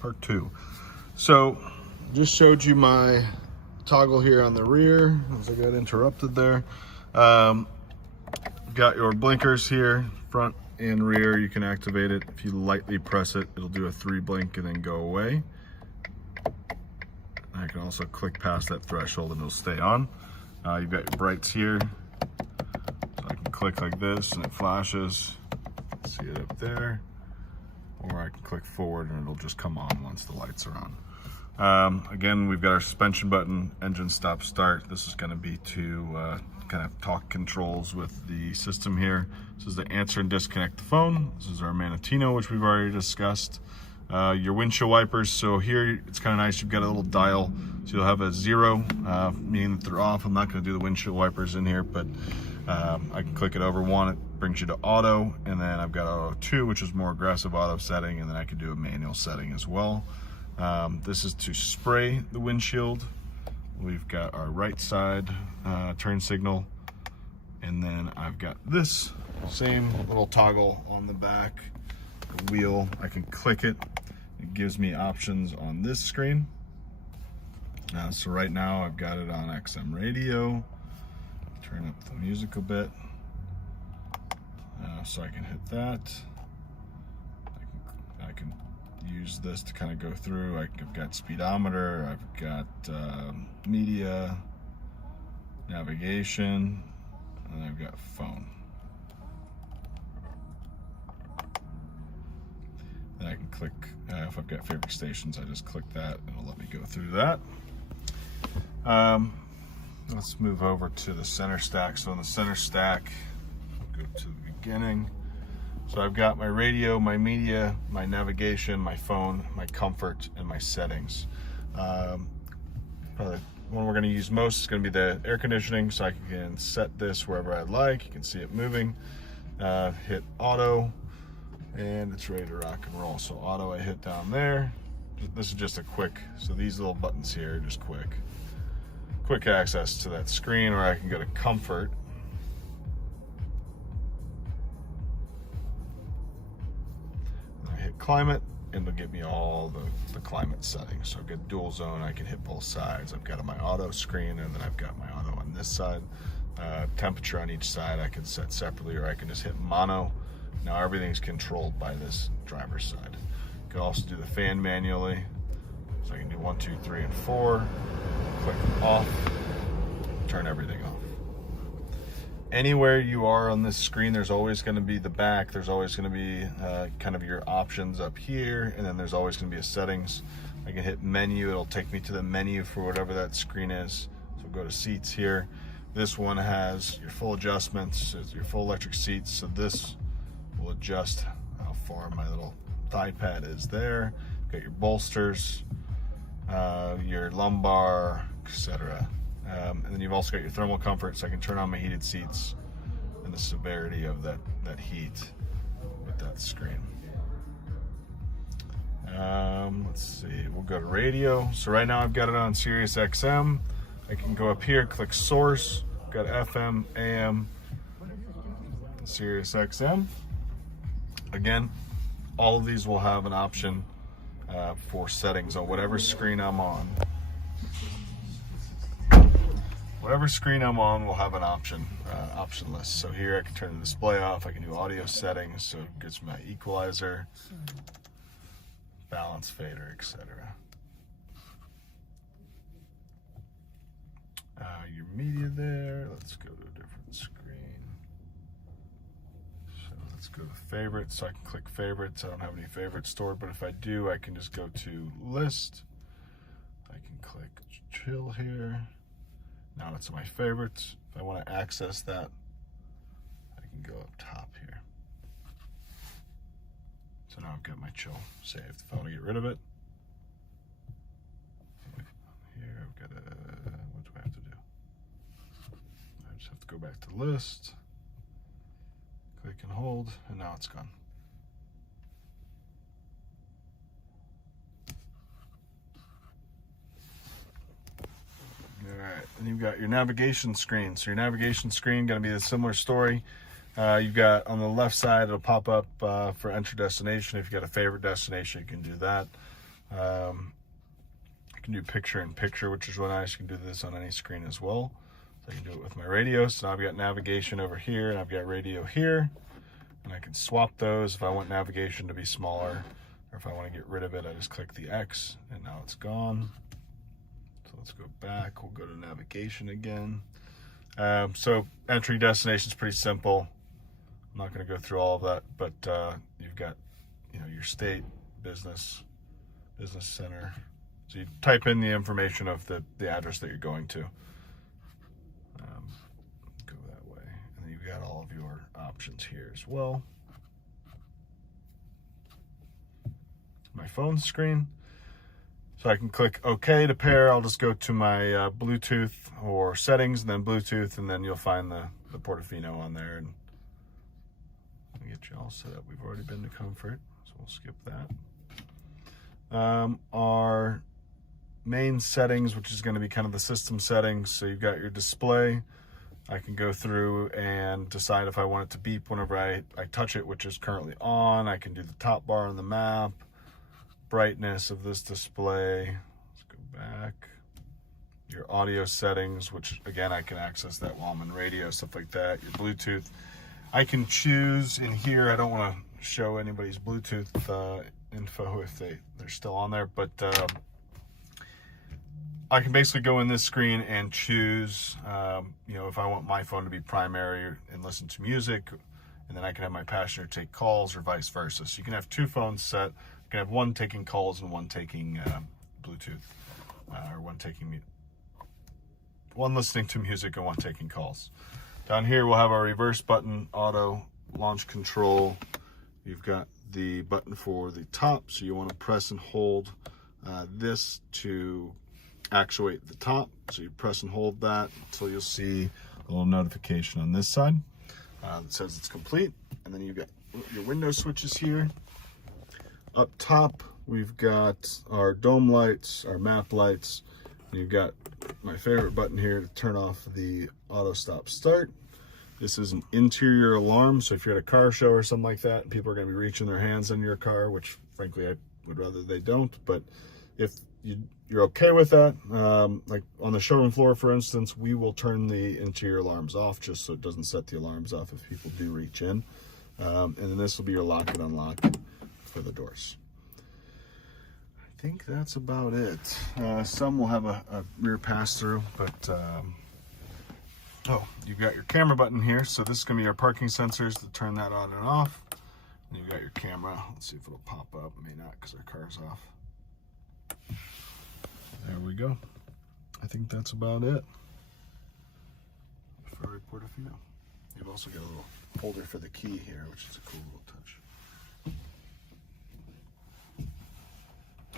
part 2. So just showed you my toggle here on the rear as I got interrupted there. Got your blinkers here, front and rear. You can activate it. If you lightly press it, it'll do a 3 blink and then go away. I can also click past that threshold and it'll stay on. You've got your brights here. So I can click like this and it flashes. See it up there. Or I can click forward and it'll just come on once the lights are on. Again, we've got our suspension button, engine stop start. This is going to be to kind of talk controls with the system here. This is to answer and disconnect the phone. This is our Manatino, which we've already discussed. Your windshield wipers. So here it's kind of nice. You've got a little dial. So you'll have a 0, meaning that they're off. I'm not going to do the windshield wipers in here, but I can click it over 1. It brings you to auto, and then I've got auto 2, which is more aggressive auto setting, and then I can do a manual setting as well. This is to spray the windshield. We've got our right side turn signal, and then I've got this same little toggle on the back, the wheel. I can click it. It gives me options on this screen. So right now I've got it on XM radio. Turn up the music a bit. So I can hit that. I can use this to kind of go through. I've got speedometer, I've got media, navigation, and I've got phone. Then I can click, if I've got favorite stations, I just click that and it'll let me go through that. Let's move over to the center stack. So in the center stack, go to the beginning. So I've got my radio, my media, my navigation, my phone, my comfort, and my settings. Probably the one we're going to use most is going to be the air conditioning, so I can set this wherever I like. You can see it moving. Hit auto, and it's ready to rock and roll. So auto I hit down there. This is just a quick, so these little buttons here are just quick access to that screen, or I can go to comfort. Climate, and it'll give me all the climate settings. So I've got dual zone, I can hit both sides. I've got my auto screen, and then I've got my auto on this side. Temperature on each side I can set separately, or I can just hit mono. Now everything's controlled by this driver's side. You can also do the fan manually. So I can do 1, 2, 3, and 4. Click off, turn everything off. Anywhere you are on this screen, there's always going to be the back. There's always going to be kind of your options up here, and then there's always going to be a settings. I can hit menu. It'll take me to the menu for whatever that screen is. So go to seats here. This one has your full adjustments. It's your full electric seats. So this will adjust how far my little thigh pad is there. Got your bolsters, your lumbar, etc. And then you've also got your thermal comfort, so I can turn on my heated seats and the severity of that heat with that screen. Let's see, we'll go to radio. So right now I've got it on Sirius XM. I can go up here, click source. I've got FM, AM, Sirius XM. Again, all of these will have an option for settings on whatever screen I'm on. Whatever screen I'm on will have an option list. So here I can turn the display off. I can do audio settings, so it gets my equalizer, balance fader, etc. Your media there. Let's go to a different screen. So let's go to favorites. So I can click favorites. I don't have any favorites stored, but if I do, I can just go to list. I can click chill here. Now it's my favorites. If I want to access that, I can go up top here. So now I've got my chill saved. If I want to get rid of it, here I've got what do I have to do? I just have to go back to list, click and hold, and now it's gone. All right, and you've got your navigation screen. So your navigation screen going to be a similar story. You've got on the left side, it'll pop up for enter destination. If you've got a favorite destination, you can do that. I can do picture in picture, which is really nice. You can do this on any screen as well. So I can do it with my radio. So now I've got navigation over here and I've got radio here. And I can swap those if I want navigation to be smaller, or if I want to get rid of it, I just click the X and now it's gone. So let's go back. We'll go to navigation again. So entry destination is pretty simple. I'm not going to go through all of that, but you've got, your state, business center. So you type in the information of the address that you're going to. Go that way. And then you've got all of your options here as well. My phone screen. So I can click OK to pair. I'll just go to my Bluetooth or settings, and then Bluetooth, and then you'll find the Portofino on there. And let me get you all set up. We've already been to comfort, so we'll skip that. Our main settings, which is going to be kind of the system settings. So you've got your display. I can go through and decide if I want it to beep whenever I touch it, which is currently on. I can do the top bar on the map. Brightness of this display. Let's go back. Your audio settings, which again I can access that while I'm in radio, stuff like that. Your Bluetooth. I can choose in here. I don't want to show anybody's Bluetooth info if they're still on there, but I can basically go in this screen and choose, if I want my phone to be primary and listen to music, and then I can have my passenger take calls or vice versa. So you can have two phones set. You can have one taking calls and one taking Bluetooth, or one listening to music and one taking calls. Down here we'll have our reverse button, auto launch control. You've got the button for the top, so you want to press and hold this to actuate the top. So you press and hold that until you'll see a little notification on this side that says it's complete. And then you've got your window switches here. Up top we've got our dome lights, our map lights. You've got my favorite button here to turn off the auto stop start. This is an interior alarm, so if you're at a car show or something like that, people are going to be reaching their hands in your car, which frankly I would rather they don't. But if you're okay with that, like on the showroom floor, for instance, we will turn the interior alarms off just so it doesn't set the alarms off if people do reach in. And then this will be your lock and unlock for the doors. I think that's about it. Some will have a rear pass-through, but you've got your camera button here. So this is going to be your parking sensors to turn that on and off. And you've got your camera. Let's see if it'll pop up. It may not because our car's off. There we go. I think that's about it. Ferrari Portofino. You've also got a little holder for the key here, which is a cool little